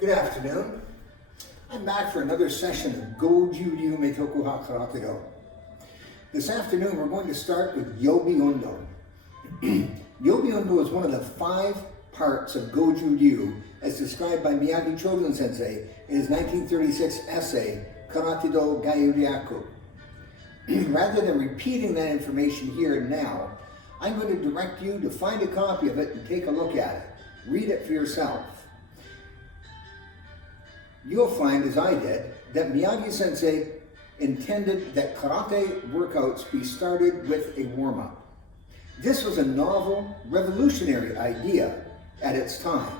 Good afternoon. I'm back for another session of Goju Ryu Meitoku ha Karate Do. This afternoon we're going to start with Yobi Undo. Yobi Undo is one of the 5 parts of Goju Ryu as described by Miyagi Choden Sensei in his 1936 essay, Karate Do Gairyaku. Rather than repeating that information here and now, I'm going to direct you to find a copy of it and take a look at it. Read it for yourself. You'll find, as I did, that Miyagi Sensei intended that karate workouts be started with a warm-up. This was a novel, revolutionary idea at its time.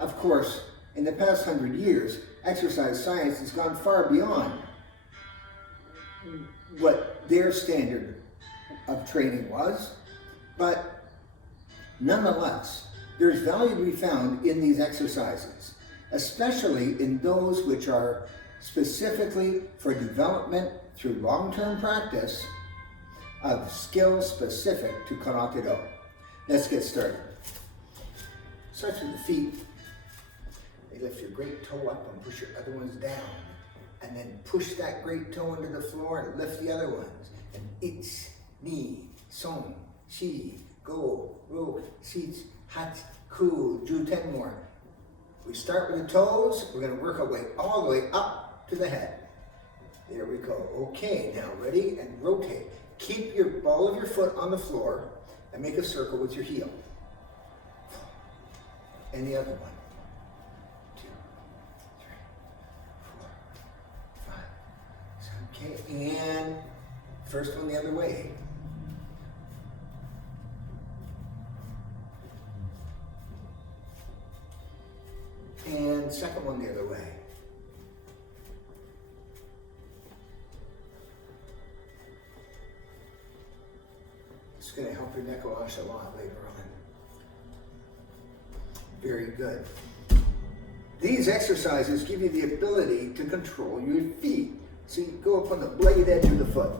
Of course, in the past 100 years, exercise science has gone far beyond what their standard of training was, but nonetheless, there's value to be found in these exercises, especially in those which are specifically for development through long-term practice of skills specific to Karate Do. Let's get started. Starts with the feet. You lift your great toe up and push your other ones down. And then push that great toe into the floor and lift the other ones. And ich, ni, son, shi, go, ro, shich, hat, ku, ju, 10 more. We start with the toes. We're going to work our way all the way up to the head. There we go. Okay, now ready and rotate. Keep your ball of your foot on the floor and make a circle with your heel. And the other one. 2, 3, 4, 5, 6. Okay, and first one the other way. And second one the other way. It's going to help your neck wash a lot later on. Very good. These exercises give you the ability to control your feet. So you go up on the blade edge of the foot.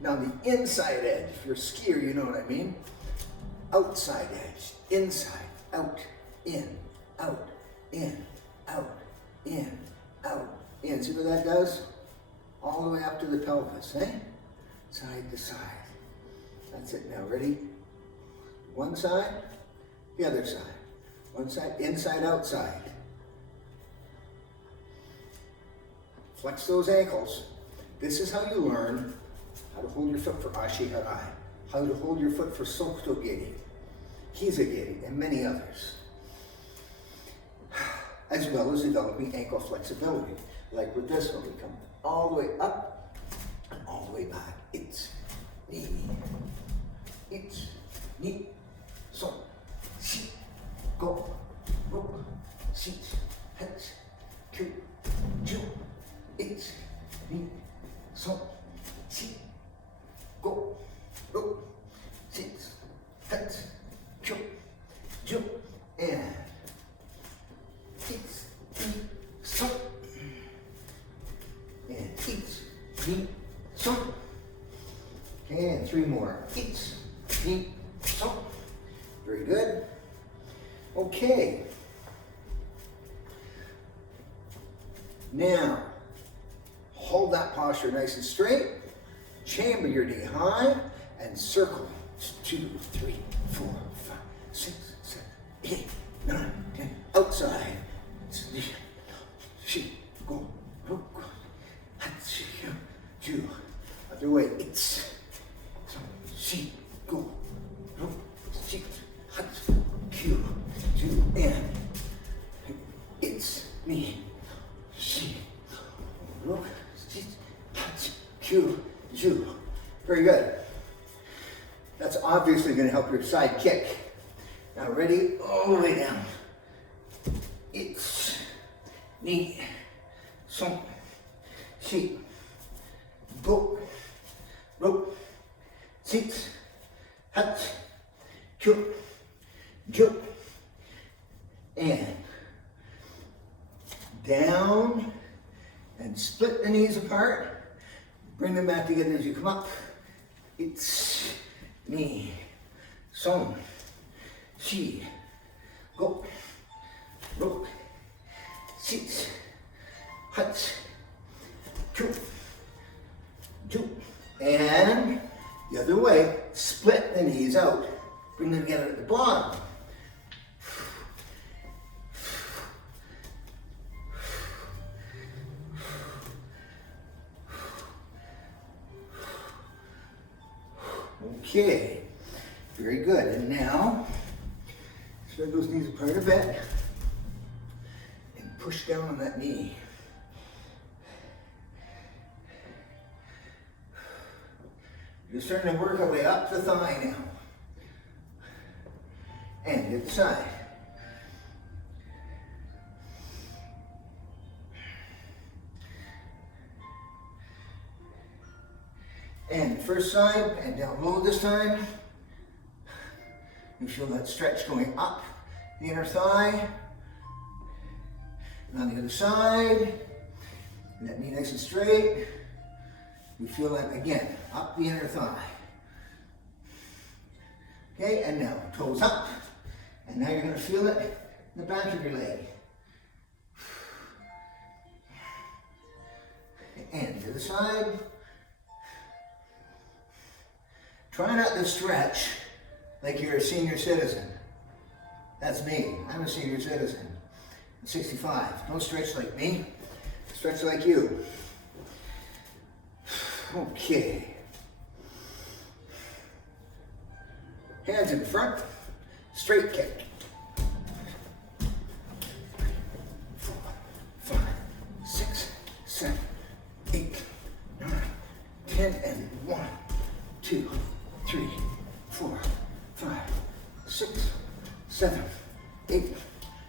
Now the inside edge, if you're a skier, you know what I mean. Outside edge, inside, out, in, out. In, out, in, out, in. See what that does? All the way up to the pelvis, eh? Side to side. That's it now. Ready? One side, the other side. One side, inside, outside. Flex those ankles. This is how you learn how to hold your foot for Ashi Harai, how to hold your foot for Sokuto Geri, Hiza Geri, and many others. As well as developing ankle flexibility. Like with this one, we come all the way up and all the way back. It's, ni, son, shi, go, ro, shi, het, kyu, ju, it's, ni, son, shi, go, ro, shi, het, kyu, ju, and it's, so, and it's, so. Okay, and 3 more. It's, so. Very good. Okay. Now, hold that posture nice and straight. Chamber your knee high and circle. 2, 3, 4, 5, 6, 7, 8, 9, 10. Outside. She, go, ro, hachi, ju. Other way, it's, she, go, ro, shi, hat, kyu, ju, and it's me, she, ro, shi, hat, kyu, ju. Very good. That's obviously going to help your side kick. Now ready, all the way down. It's, ni, son, shi, go, ro, sit, hat, kyu, ju, and down, and split the knees apart, bring them back together as you come up. It's, ni, son, shi, go, ro, six, hut, two, and the other way, split the knees out, bring them together at the bottom. Okay, very good. And now, spread those knees apart a bit and push down on that knee. You're starting to work our way up the thigh now. And the other side. And first side, and down low this time. You feel that stretch going up the inner thigh. And on the other side, and that knee nice and straight. You feel that again, up the inner thigh. Okay, and now toes up. And now you're going to feel it in the back of your leg. And the other side. Try not to stretch like you're a senior citizen. That's me. I'm a senior citizen. I'm 65. Don't stretch like me. Stretch like you. Okay. Hands in front. Straight kick. 4, 5, 6, 7, 8, 9, 10, and 1, 2, 3, 4, 5, 6, 7, 8,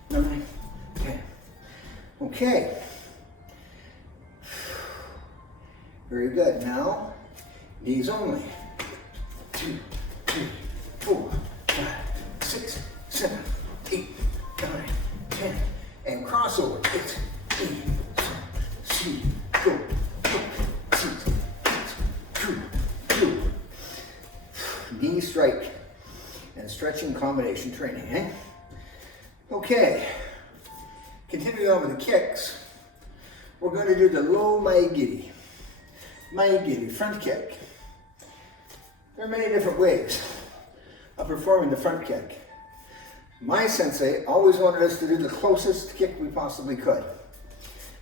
9, 10. Okay. Very good. Now, knees only. 2, 3, 4, 5, 6, 7, 8, 9, 10. And crossover. 8, 8, 7, go. 6, 2, 2. Knee strike and stretching combination training, eh? Okay. Continuing on with the kicks, we're going to do the low maigiri. Maigiri, front kick. There are many different ways of performing the front kick. My sensei always wanted us to do the closest kick we possibly could.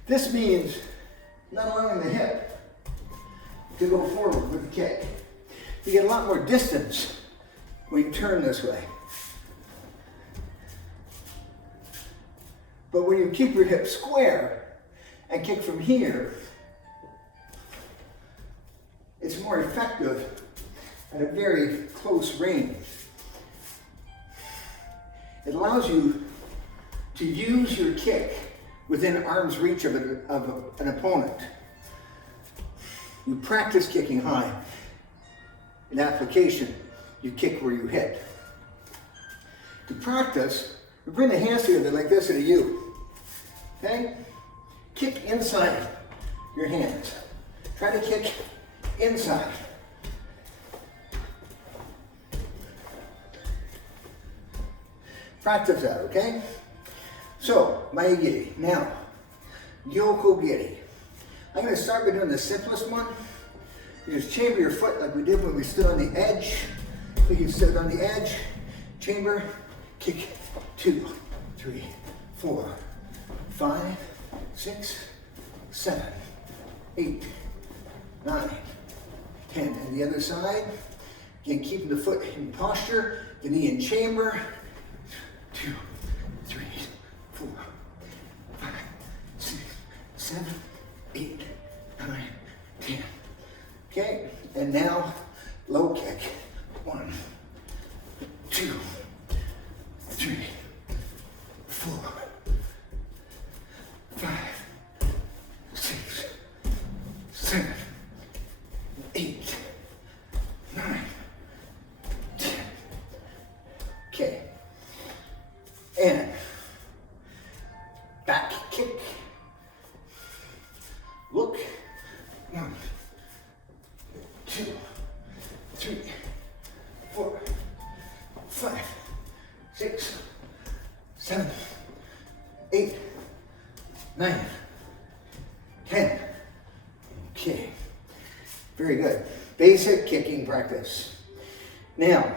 This means not allowing the hip to go forward with the kick. You get a lot more distance when you turn this way. But when you keep your hip square and kick from here, it's more effective at a very close range. It allows you to use your kick within arm's reach of an opponent. You practice kicking high. In application, you kick where you hit. To practice, you bring the hands together like this at a U. Okay? Kick inside your hands. Try to kick inside. Practice that, okay? So, maigiri. Now, yoko giri. I'm going to start by doing the simplest one. You just chamber your foot like we did when we stood on the edge. So you stood on the edge, chamber, kick, 2, 3, 4, 5, 6, 7, 8, 9, 10. And the other side, again, keeping the foot in posture, the knee in chamber, 2, 3, 4, 5, 6, 7, 8, 9, 10. Okay, and now low kick. 1, 2, 3, 4, 5, 6, 7, 8, 9, 10. Okay. And back kick. Look. 1, 2, 3, 4, 5, 6, 7, 8, Basic kicking practice. Now,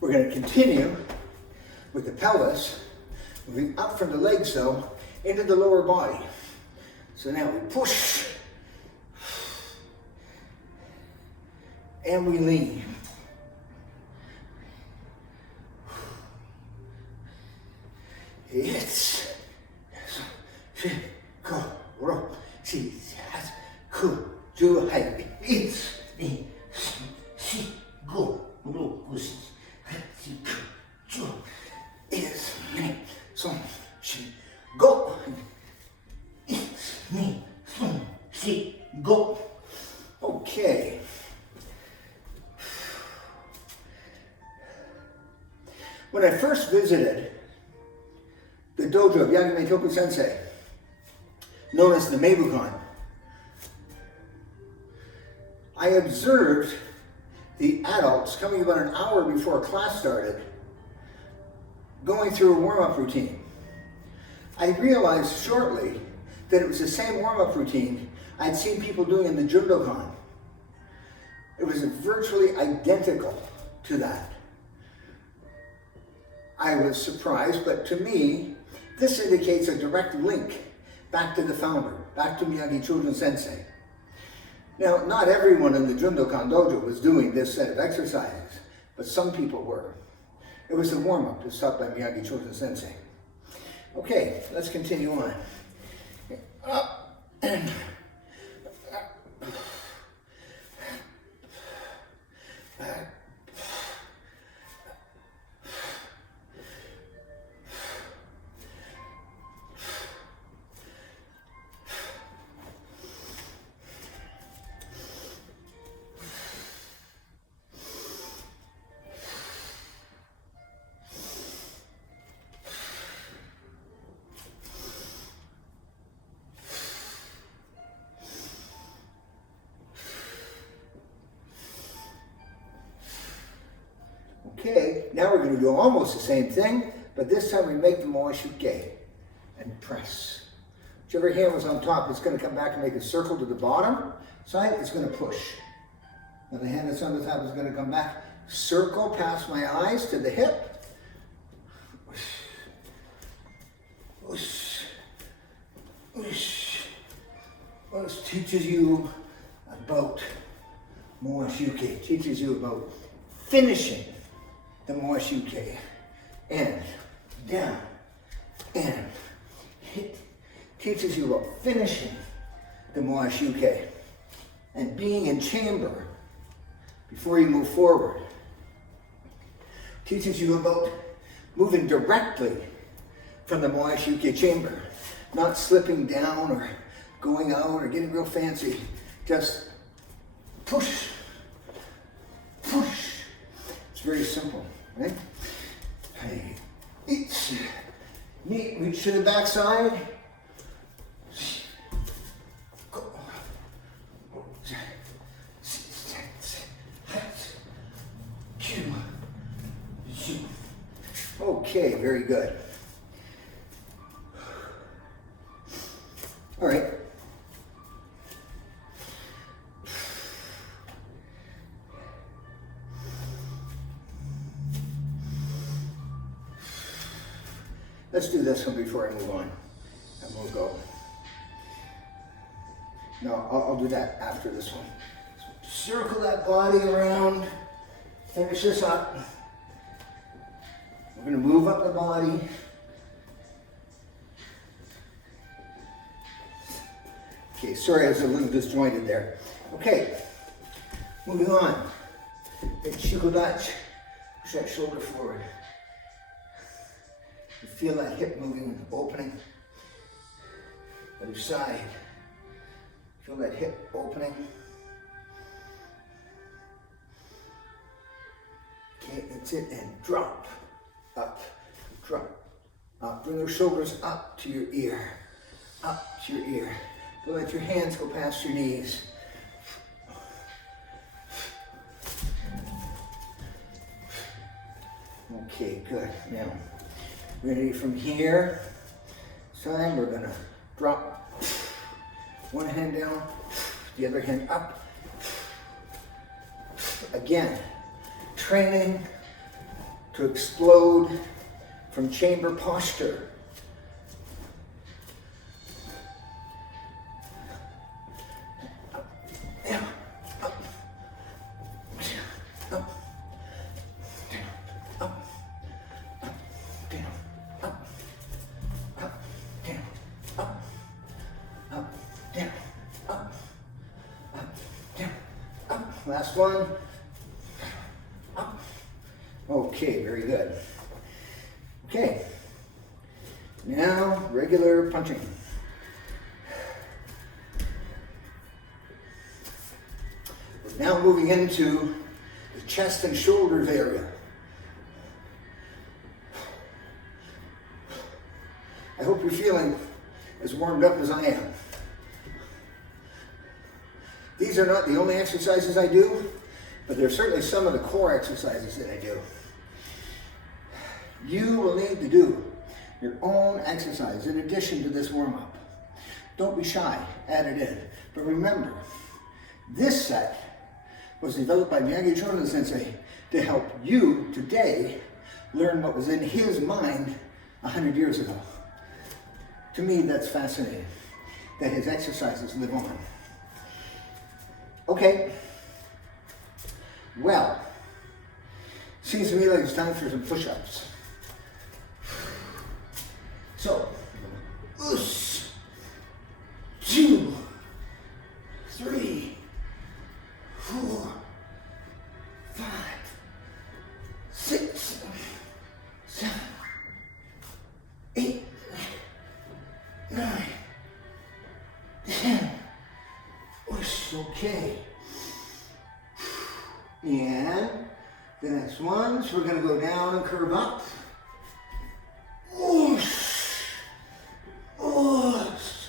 we're going to continue with the pelvis, moving up from the legs though, into the lower body. So now we push, and we lean. It's go. Okay. When I first visited the dojo of Yagami Toku Sensei, known as the Meibukan, I observed the adults coming about an hour before class started, going through a warm-up routine. I realized shortly that it was the same warm-up routine I'd seen people doing in the Jundokan. It was virtually identical to that. I was surprised, but to me, this indicates a direct link back to the founder, back to Miyagi Chojun Sensei. Now, not everyone in the Jundokan dojo was doing this set of exercises, but some people were. It was a warm-up as taught by Miyagi Chojun Sensei. Okay, let's continue on. Up and up. Back. Okay, now we're going to do almost the same thing, but this time we make the moashuke and press. Whichever hand was on top, it's going to come back and make a circle to the bottom side, it's going to push. Now the hand that's on the top is going to come back, circle past my eyes to the hip. This teaches you about moashuke, teaches you about finishing the moashuke, and down, and hit. Teaches you about finishing the moashuke and being in chamber before you move forward. Teaches you about moving directly from the moashuke chamber, not slipping down or going out or getting real fancy. Just push, push. It's very simple, right? Hey, each knee, reach to the backside. Go. Okay, very good. All right. Let's do this one before I move on, and we'll go. No, I'll do that after this one. Circle that body around, finish this up. We're going to move up the body. Okay, sorry I was a little disjointed there. Okay, moving on. Big shikodachi, push that shoulder forward. You feel that hip moving, opening. Other side. Feel that hip opening. Okay, that's it, and drop. Up, drop, up. Bring your shoulders up to your ear. Up to your ear. Don't let your hands go past your knees. Okay, good. Now, ready from here. This time we're gonna drop one hand down, the other hand up. Again, training to explode from chamber posture. Last one. Up. Okay, very good. Okay. Now, regular punching. We're now moving into the chest and shoulders area. I hope you're feeling as warmed up as I am. These are not the only exercises I do, but they're certainly some of the core exercises that I do. You will need to do your own exercise in addition to this warm-up. Don't be shy, add it in. But remember, this set was developed by Miyagi Chonin Sensei to help you today learn what was in his mind 100 years ago. To me, that's fascinating, that his exercises live on. Okay, well, seems to me like it's time for some push-ups. So, 2, 3, 4, 5, 6, 7, 8, 9, 10. Okay. And the next one, so we're going to go down and curve up. Whoosh. Whoosh.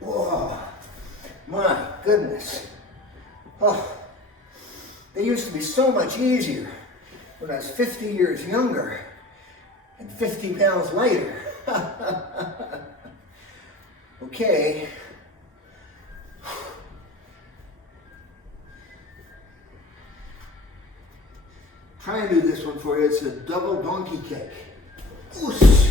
Whoa. My goodness. Oh. They used to be so much easier when I was 50 years younger and 50 pounds lighter. Okay. Try and do this one for you. It's a double donkey kick. Oosh.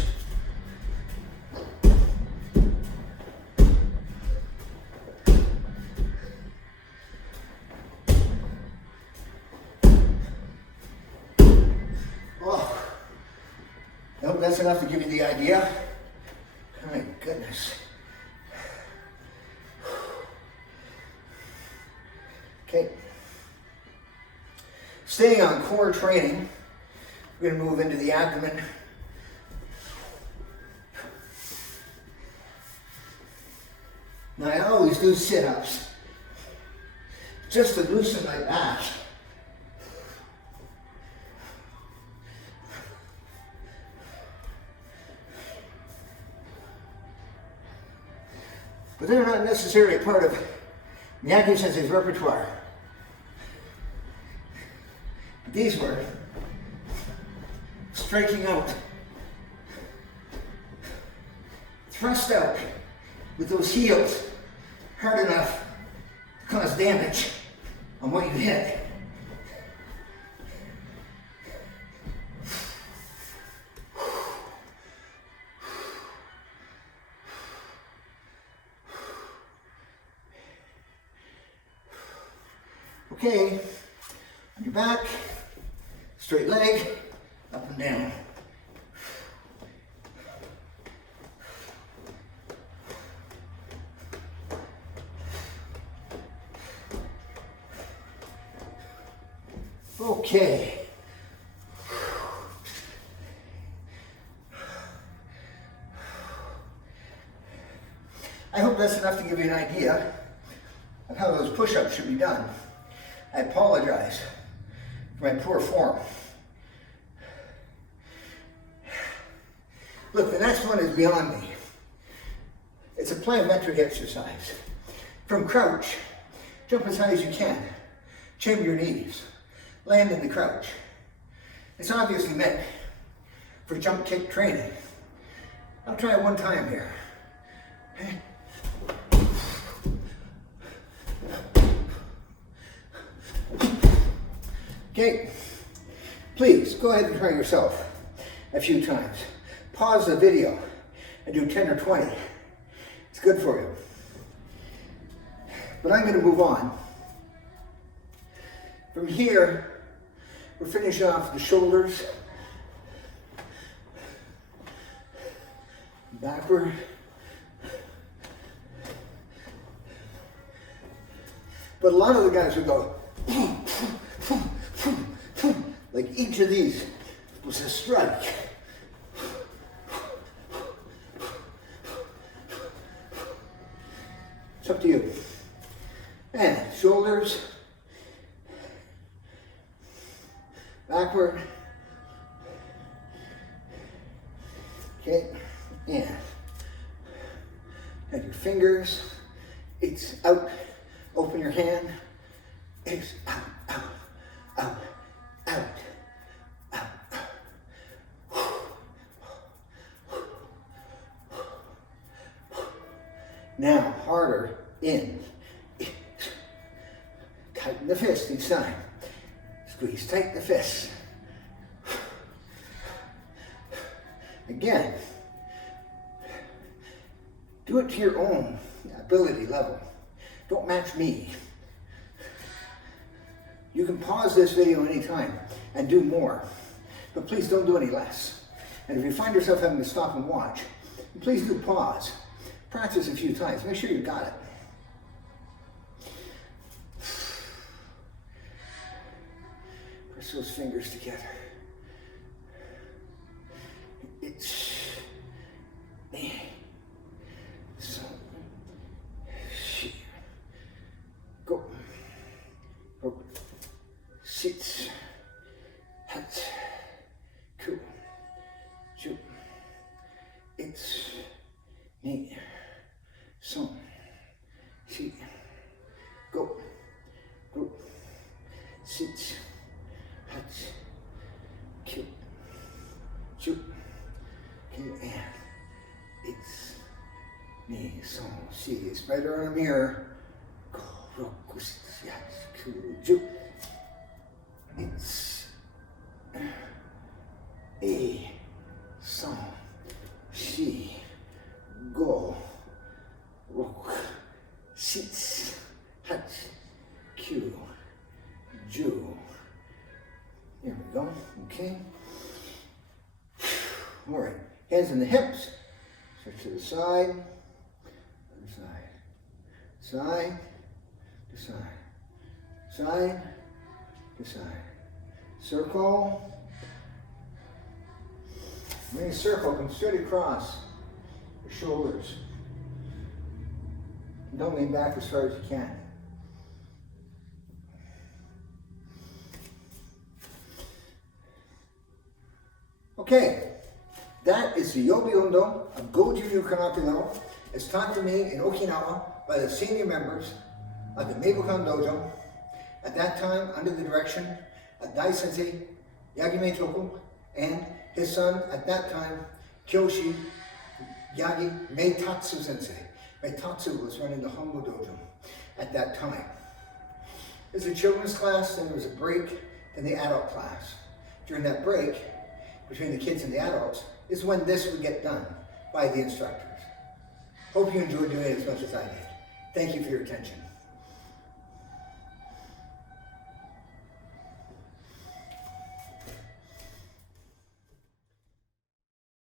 I hope that's enough to give you the idea. My goodness. Okay. Staying on core training, we're going to move into the abdomen. Now I always do sit-ups just to loosen my back. But they're not necessarily part of Miyagi Sensei's repertoire. These were striking out, thrust out with those heels hard enough to cause damage on what you hit. Okay, on your back, straight leg, up and down. Okay. I hope that's enough to give you an idea of how those push-ups should be done. I apologize for my poor form. Look, the next one is beyond me. It's a plyometric exercise. From crouch, jump as high as you can. Chamber your knees. Land in the crouch. It's obviously meant for jump kick training. I'll try it one time here. Okay, please go ahead and try yourself a few times. Pause the video and do 10 or 20. It's good for you. But I'm going to move on. From here, we're finishing off the shoulders. Backward. But a lot of the guys would go like each of these was a strike. It's up to you. And shoulders, backward. Okay, and have your fingers. It's out. Open your hand. It's out, out, out, out, out, out. Now, harder, in. Tighten the fist each time. Squeeze tight the fist. Again, do it to your own ability level. Don't match me. You can pause this video anytime and do more, but please don't do any less. And if you find yourself having to stop and watch, please do pause. Practice a few times. Make sure you got it. Press those fingers together. It's so go, go, sit, hat, cool, shoot. It's me, so she go, go, sit, hat, cool, shoot. Okay, and it's me, so she is better on a mirror. Go, rock, yes, cool, shoot. It's a song. She go rock sits hat q ju. There we go. Okay. All right. Hands in the hips. Stretch to the side. Other side. Side to side. Side to side. Circle. Bring a circle, come straight across your shoulders. Don't lean back as far as you can. Okay, that is the Yobi Undo of Goju Ryu Karate level. It's taught to me in Okinawa by the senior members of the Meibukan Dojo. At that time, under the direction of Dai Sensei Yagi Toku and his son, at that time, Kyoshi Yagi Meitatsu Sensei. Meitatsu was running the Hongo Dojo at that time. There's a children's class, then there was a break, then the adult class. During that break, between the kids and the adults, is when this would get done by the instructors. Hope you enjoyed doing it as much as I did. Thank you for your attention.